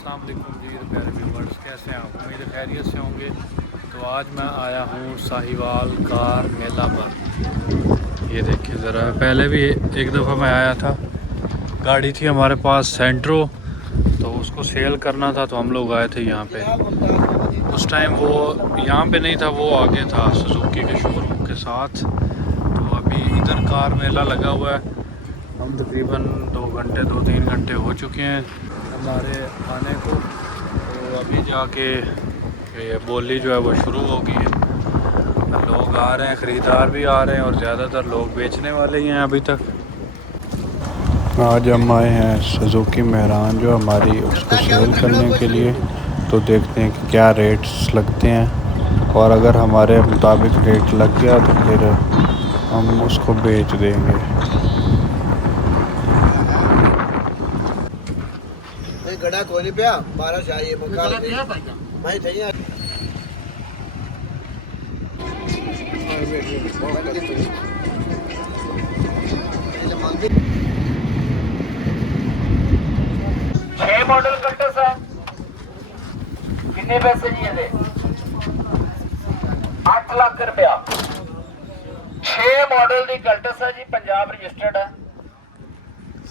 अस्सलाम वालेकुम जी प्यारे व्यूवर्स, कैसे हैं आप? उम्मीद है खैरियत से होंगे। तो आज मैं आया हूँ साहिवाल कार मेला पर। ये देखिए ज़रा, पहले भी एक दफ़ा मैं आया था, गाड़ी थी हमारे पास सेंट्रो, तो उसको सेल करना था, तो हम लोग आए थे यहाँ पे। उस टाइम वो यहाँ पे नहीं था, वो आगे था सुजुकी के शोरूम के साथ। तो अभी इधर कार मेला लगा हुआ है। हम तकरीबन 2-3 घंटे हो चुके हैं हमारे आने को। तो अभी जाके ये बोली जो है वो शुरू होगी है। लोग आ रहे हैं, ख़रीदार भी आ रहे हैं और ज़्यादातर लोग बेचने वाले ही हैं अभी तक। आज हम आए हैं सुजुकी मेहरान जो हमारी, उसको सेल करने के लिए। तो देखते हैं कि क्या रेट्स लगते हैं, और अगर हमारे मुताबिक रेट लग गया तो फिर हम उसको बेच देंगे। गड़ा कोई नहीं पिया 12 चाहिए भाई चाहिए। छह मॉडल कट्टस है, कितने पैसे जी ये 8 लाख रुपया। 6 मॉडल की कल्टस है जी, पंजाब रजिस्टर्ड है।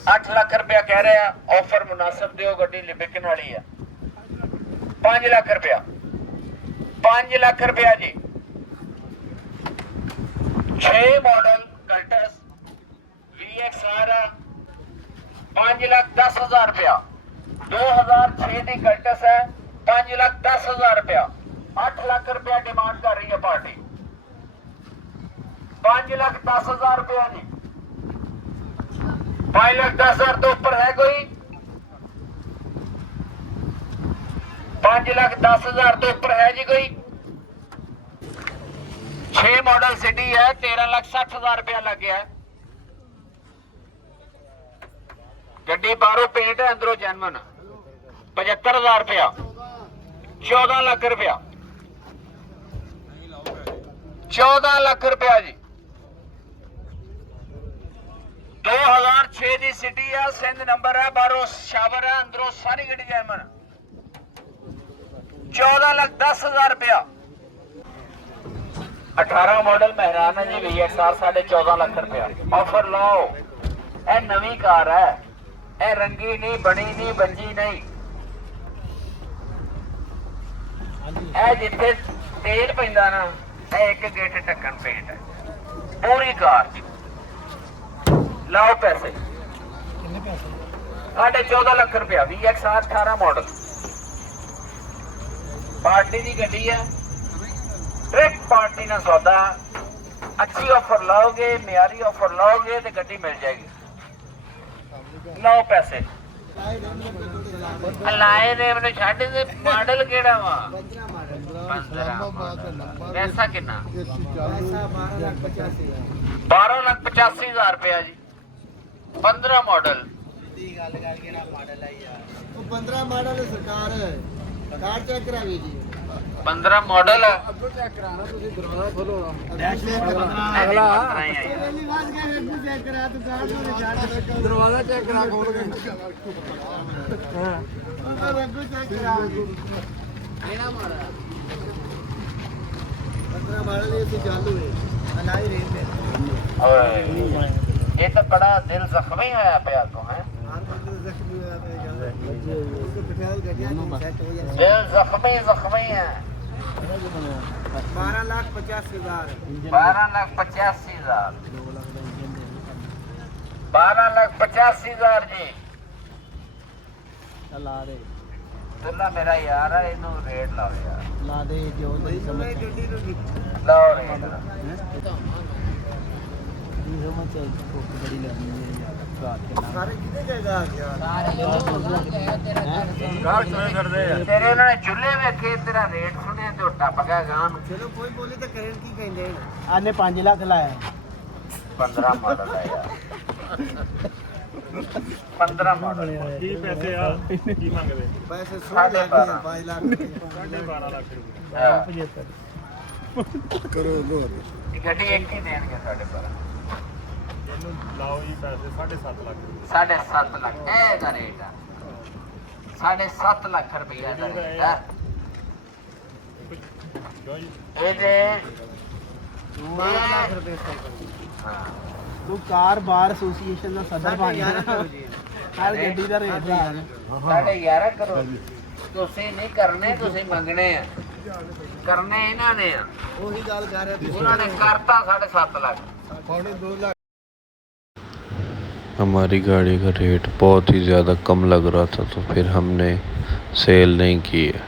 8 लाख रुपया कह रहे हैं। ऑफर मुनासिब दियो, गड्डी बिकन वाली है। 5 लाख रुपया, 5 लाख रुपया जी। 6 मॉडल कल्टस VXR है, 5,10,000 रुपया। 2006 की कल्टस है, 5,10,000 रुपया। 8 लाख रुपया डिमांड कर रही है पार्टी। 5,10,000 रुपया जी। 5,10,000 तो ऊपर है कोई? 5,10,000 तो ऊपर है जी कोई? 6 मॉडल सिटी है, 13,60,000 रुपया लग गया है। गड्डी बाहरों पेंट है, अंदरों जैनवन। 75,000 रुपया। 14 लाख रुपया। 14 लाख रुपया जी। 2006 की सिटी है, सिंध नंबर है, बाहरों शावर है, अंदरों सारी गड्डी जैनवन। 14,10,000 रुपया। 18 मॉडल मेहरान है जी, VXR 14.5 लाख रुपया। ऑफर लाओ, ए नवी कार है, ए रंगी नहीं, बनी नहीं, बंजी नहीं। ए जिथे तेल पैंदा ना, एक गेट ढक्कन पेंट है, पूरी कार। लाओ पैसे। 14.5 लाख रुपया। VXR 18 मॉडल, पार्टी की गड्डी है, ट्रिप पार्टी ना सौदा। अच्छी ऑफर लाओगे, मियारी ऑफर लाओगे तो गड्डी मिल जाएगी। लाओ पैसे। लाए ने मैंने छाड़े दे। मॉडल केड़ा वा? 15 पैसा कितना? 12,85,000 रुपया जी। 15 मॉडल। 15 मॉडल सरकार कार चेक करा जी। 15 मॉडल है। चेक कराना ਤੁਸੀਂ ਦਰਵਾਜ਼ਾ ਖੋਲੋ अगला चेक करा तू कार ਨੂੰ ਦਰਵਾਜ਼ਾ ਚੈੱਕ ਕਰਾ ਖੋਲ ਕੇ ਹਾਂ ਰੰਗੂ ਚੈੱਕ ਕਰਾ ਕਿਹੜਾ ਮਾੜਾ 15 ਮਾਡਲ ਇਹ ਤੇ ਚਾਲੂ ਹੈ ਅਲਾਈ ਰੇਂਜ ਹੈ। ओए ये तो बड़ा दिल जख्मी होया पिया तो है। दिल जख्मी जख्मी है। 12,85,000। 12,85,000। 12,85,000 जी। ਲਾ ਦੇ तुला मेरा यार है, इनू रेट ला यार। ਲਾ ਦੇ ਜੋ ਤੇਰੀ ਸਮਝ ਗੱਡੀ ਨੂੰ लाओ रेट। ਦੀ ਸਮਝ ਕੋਕ ਬੜੀ ਲੈਣੀ ਹੈ ਯਾਰ। ਸਾਰੇ ਕਿੱਥੇ ਜਾਏਗਾ ਯਾਰ? ਕਾਰ ਕਿਵੇਂ ਕਰਦੇ ਆ? तेरे उन्होंने चूल्हे वेखे, तेरा रेट सुने तो टप गया गां। ਚਲੋ ਕੋਈ ਬੋਲੇ ਤਾਂ ਕਰਨ ਕੀ ਕਹਿੰਦੇ ਆਨੇ 5 ਲੱਖ ਲਾਇਆ। 15 मॉडल है यार। 15 मॉडल। ਕੀ ਪੈਸੇ ਆ? ਕੀ ਮੰਗਦੇ? ਪੈਸੇ साढ़े 12। 5 ਲੱਖ 12.5 ਲੱਖ ਰੁਪਏ। हाँ। 75 ਕਰੋ ਲੋ। ये गड्डी एक ही देंगे 12.5। ਇਹਨੂੰ ਲਾਓ ਜੀ ਪੈਸੇ 7.5 ਲੱਖ ਰੁਪਏ। 7.5 लाख ए दा रेट है। 7.5 ਲੱਖ ਰੁਪਇਆ ਦਾ ਰੇਟ ਹੈ ਇਹਦੇ 12 ਲੱਖ ਰੁਪਏ ਹਾਂ ਤੂੰ ਕਾਰ ਬਾਰ ਐਸੋਸੀਏਸ਼ਨ ਦਾ ਸਦਰ ਬਣ ਗਿਆ ਹਰ ਗੱਡੀ ਦਾ ਰੇਟ ਲਾ 11.5 ਕਰੋੜ ਤੁਸੀਂ ਨਹੀਂ ਕਰਨੇ ਤੁਸੀਂ ਮੰਗਣੇ ਆ ਕਰਨੇ ਇਹਨਾਂ ਨੇ ਆ ਉਹੀ ਗੱਲ ਕਰ ਰਿਹਾ ਉਹਨਾਂ ਨੇ ਕਰਤਾ 7.5 ਲੱਖ ਪੌਣੇ 2 ਲੱਖ हमारी गाड़ी का रेट बहुत ही ज़्यादा कम लग रहा था तो फिर हमने सेल नहीं की है।